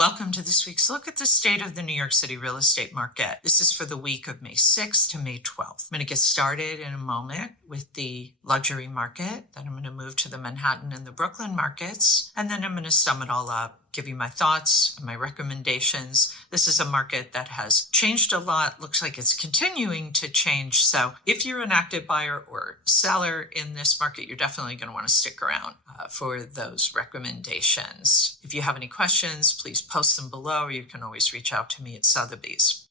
Welcome to this week's look at the state of the New York City real estate market. This is for the week of May 6th to May 12th. I'm going to get started in a moment with the luxury market, then I'm going to move to the Manhattan and the Brooklyn markets, and then I'm going to sum it all up, give you my thoughts and my recommendations. This is a market that has changed a lot. Looks like it's continuing to change. So if you're an active buyer or seller in this market, you're definitely going to want to stick around for those recommendations. If you have any questions, please post them below, or you can always reach out to me at Sotheby's.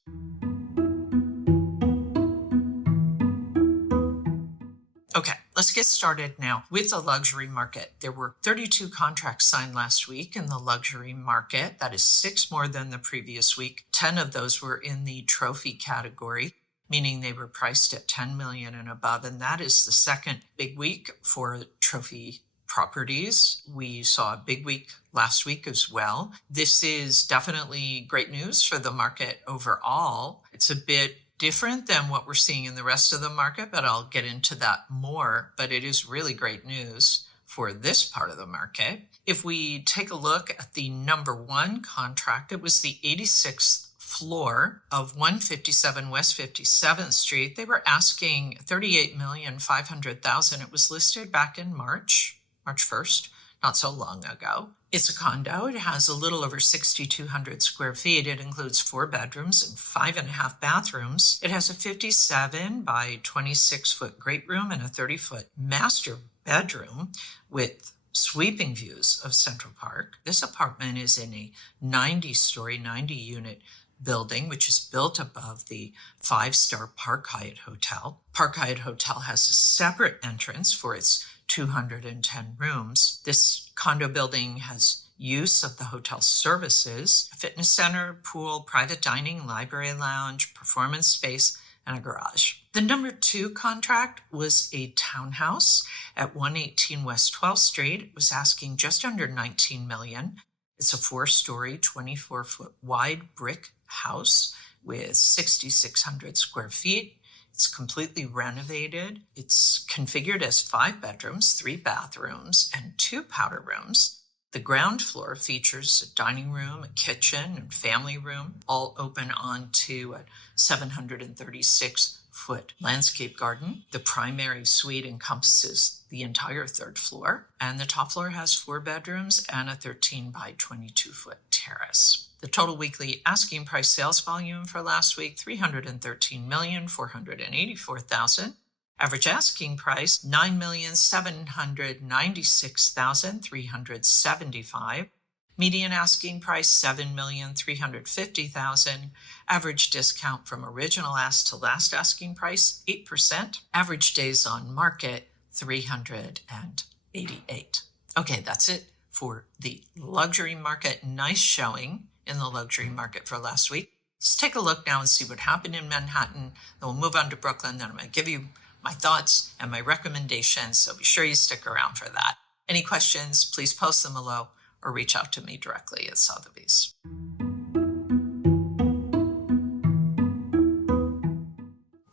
Okay, let's get started now with the luxury market. There were 32 contracts signed last week in the luxury market. That is 6 more than the previous week. 10 of those were in the trophy category, meaning they were priced at $10 million and above. And that is the second big week for trophy properties. We saw a big week last week as well. This is definitely great news for the market overall. It's a bit different than what we're seeing in the rest of the market, but I'll get into that more. But it is really great news for this part of the market. If we take a look at the number 1 contract, it was the 86th floor of 157 West 57th Street. They were asking $38,500,000. It was listed back in March 1st, not so long ago. It's a condo. It has a little over 6,200 square feet. It includes 4 bedrooms and 5.5 bathrooms. It has a 57 by 26 foot great room and a 30-foot master bedroom with sweeping views of Central Park. This apartment is in a 90-story, 90-unit building, which is built above the 5-star Park Hyatt Hotel. Park Hyatt Hotel has a separate entrance for its 210 rooms. This condo building has use of the hotel services, a fitness center, pool, private dining, library lounge, performance space, and a garage. The number 2 contract was a townhouse at 118 West 12th Street. It was asking just under $19 million. It's a 4-story, 24-foot wide brick house with 6,600 square feet. It's completely renovated. It's configured as 5 bedrooms, 3 bathrooms, and 2 powder rooms. The ground floor features a dining room, a kitchen, and family room, all open onto a 736-foot landscape garden. The primary suite encompasses the entire 3rd floor, and the top floor has 4 bedrooms and a 13 by 22-foot terrace. The total weekly asking price sales volume for last week, $313,484,000. Average asking price, $9,796,375. Median asking price, $7,350,000. Average discount from original ask to last asking price, 8%. Average days on market, 388. Okay, that's it for the luxury market. Nice showing in the luxury market for last week. Let's take a look now and see what happened in Manhattan. Then we'll move on to Brooklyn. Then I'm going to give you my thoughts and my recommendations, so be sure you stick around for that. Any questions, please post them below or reach out to me directly at Sotheby's.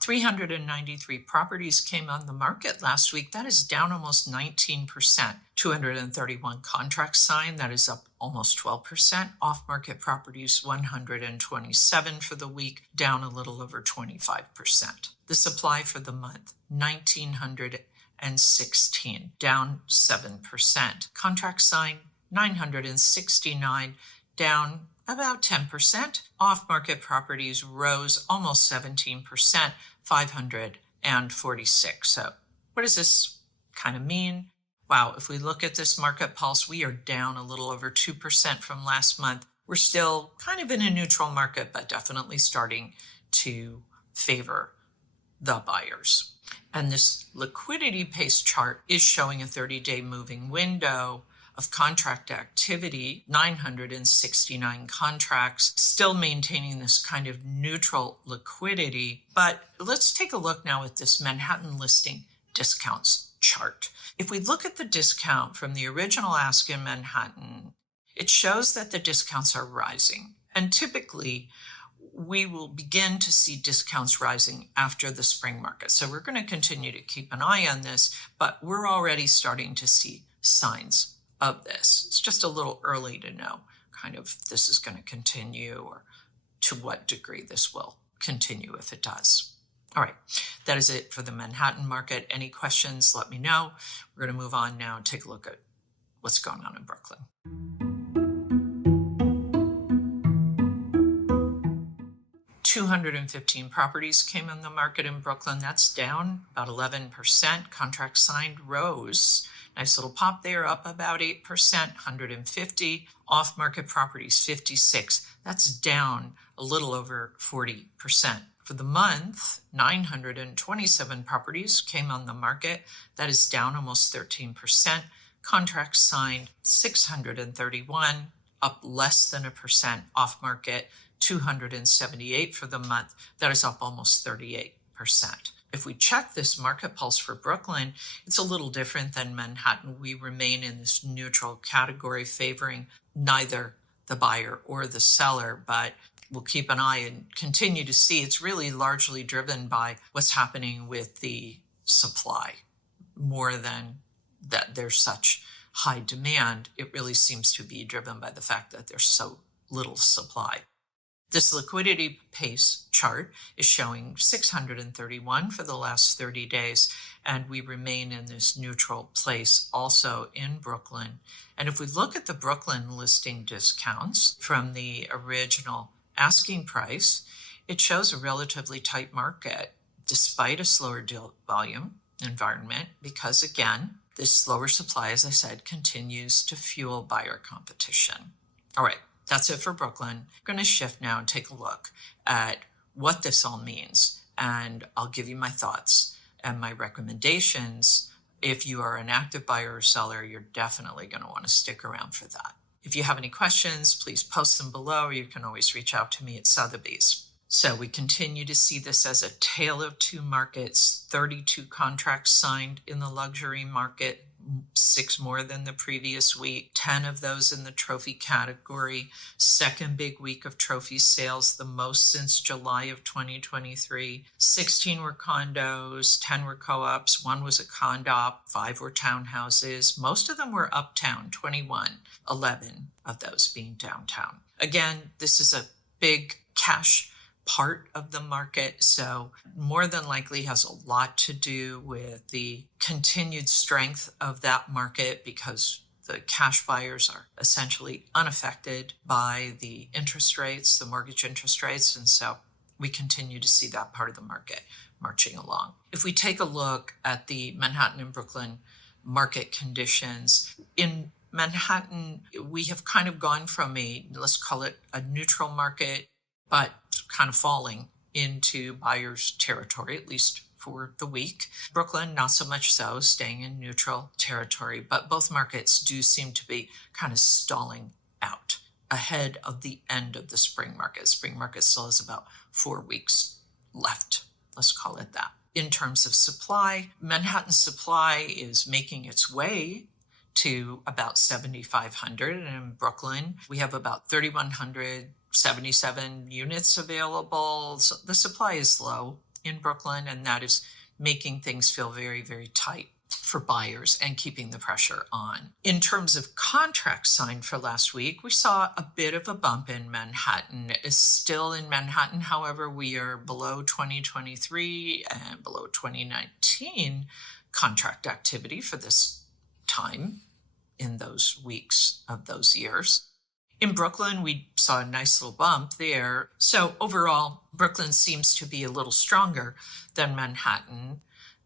$393 properties came on the market last week. That is down almost 19%. 231 contracts signed. That is up almost 12%. Off-market properties, 127 for the week, down a little over 25%. The supply for the month, 1,916, down 7%. Contracts signed, 969, down about 10%. Off-market properties rose almost 17%, 546. So what does this kind of mean? Wow, if we look at this market pulse, we are down a little over 2% from last month. We're still kind of in a neutral market, but definitely starting to favor the buyers. And this liquidity pace chart is showing a 30-day moving window of contract activity, 969 contracts, still maintaining this kind of neutral liquidity. But let's take a look now at this Manhattan listing discounts chart. If we look at the discount from the original ask in Manhattan, it shows that the discounts are rising. And typically, we will begin to see discounts rising after the spring market. So we're going to continue to keep an eye on this, but we're already starting to see signs of this. It's just a little early to know kind of this is going to continue or to what degree this will continue if it does. All right, that is it for the Manhattan market. Any questions, let me know. We're going to move on now and take a look at what's going on in Brooklyn. 215 properties came on the market in Brooklyn. That's down about 11%. Contracts signed rose. Nice little pop there, up about 8%, 150. Off-market properties, 56. That's down a little over 40%. For the month, 927 properties came on the market. That is down almost 13%. Contracts signed, 631, up less than 1%. Off-market, 278 for the month. That is up almost 38%. If we check this market pulse for Brooklyn, it's a little different than Manhattan. We remain in this neutral category favoring neither the buyer or the seller, but we'll keep an eye and continue to see. It's really largely driven by what's happening with the supply more than that there's such high demand. It really seems to be driven by the fact that there's so little supply. This liquidity pace chart is showing 631 for the last 30 days, and we remain in this neutral place also in Brooklyn. And if we look at the Brooklyn listing discounts from the original asking price, it shows a relatively tight market despite a slower deal volume environment because, again, this slower supply, as I said, continues to fuel buyer competition. All right. That's it for Brooklyn. I'm going to shift now and take a look at what this all means. And I'll give you my thoughts and my recommendations. If you are an active buyer or seller, you're definitely going to want to stick around for that. If you have any questions, please post them below, or you can always reach out to me at Sotheby's. So we continue to see this as a tale of two markets, 32 contracts signed in the luxury market, 6 more than the previous week, 10 of those in the trophy category. Second big week of trophy sales, the most since July of 2023. 16 were condos, 10 were co-ops, 1 was a condop, 5 were townhouses. Most of them were uptown, 21, 11 of those being downtown. Again, this is a big cash part of the market, so more than likely has a lot to do with the continued strength of that market because the cash buyers are essentially unaffected by the interest rates, the mortgage interest rates, and so we continue to see that part of the market marching along. If we take a look at the Manhattan and Brooklyn market conditions, in Manhattan, we have kind of gone from let's call it a neutral market, but kind of falling into buyer's territory, at least for the week. Brooklyn, not so much so, staying in neutral territory, but both markets do seem to be kind of stalling out ahead of the end of the spring market. Spring market still has about 4 weeks left, let's call it that. In terms of supply, Manhattan supply is making its way to about 7,500, and in Brooklyn, we have about 3,177 units available. So the supply is low in Brooklyn, and that is making things feel very, very tight for buyers and keeping the pressure on. In terms of contracts signed for last week, we saw a bit of a bump in Manhattan. It's still in Manhattan, however, we are below 2023 and below 2019 contract activity for this time in those weeks of those years. In Brooklyn, we saw a nice little bump there. So overall, Brooklyn seems to be a little stronger than Manhattan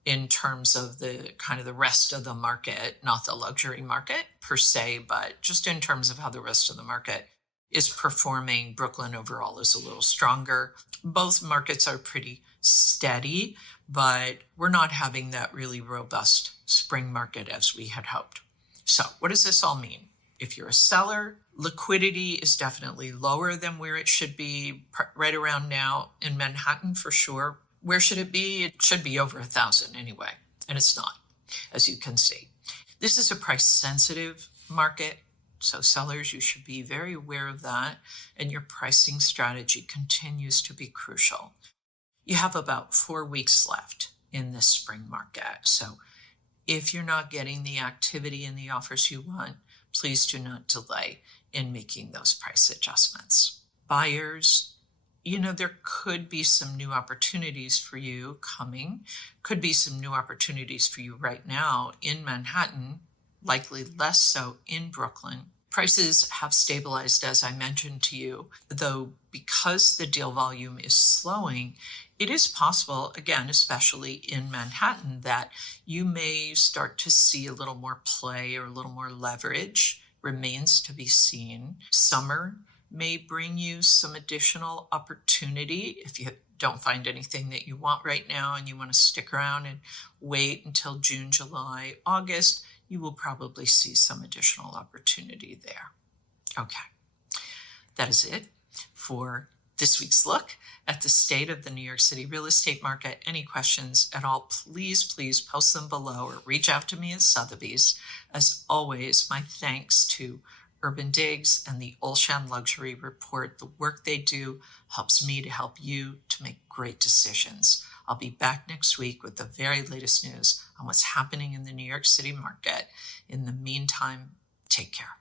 in terms of the kind of the rest of the market, not the luxury market per se, but just in terms of how the rest of the market is performing. Brooklyn overall is a little stronger. Both markets are pretty steady, but we're not having that really robust spring market as we had hoped. So what does this all mean? If you're a seller, liquidity is definitely lower than where it should be right around now in Manhattan for sure. Where should it be? It should be over 1,000 anyway, and it's not, as you can see. This is a price-sensitive market, so sellers, you should be very aware of that, and your pricing strategy continues to be crucial. You have about 4 weeks left in this spring market, so if you're not getting the activity and the offers you want, please do not delay in making those price adjustments. Buyers, there could be some new opportunities for you coming, could be some new opportunities for you right now in Manhattan, likely less so in Brooklyn. Prices have stabilized, as I mentioned to you, though because the deal volume is slowing, it is possible, again, especially in Manhattan, that you may start to see a little more play or a little more leverage. Remains to be seen. Summer may bring you some additional opportunity if you don't find anything that you want right now and you want to stick around and wait until June, July, August. You will probably see some additional opportunity there. Okay, that is it for this week's look at the state of the New York City real estate market. Any questions at all, please post them below or reach out to me at Sotheby's. As always, my thanks to Urban Digs and the Olshan Luxury Report. The work they do helps me to help you to make great decisions. I'll be back next week with the very latest news on what's happening in the New York City market. In the meantime, take care.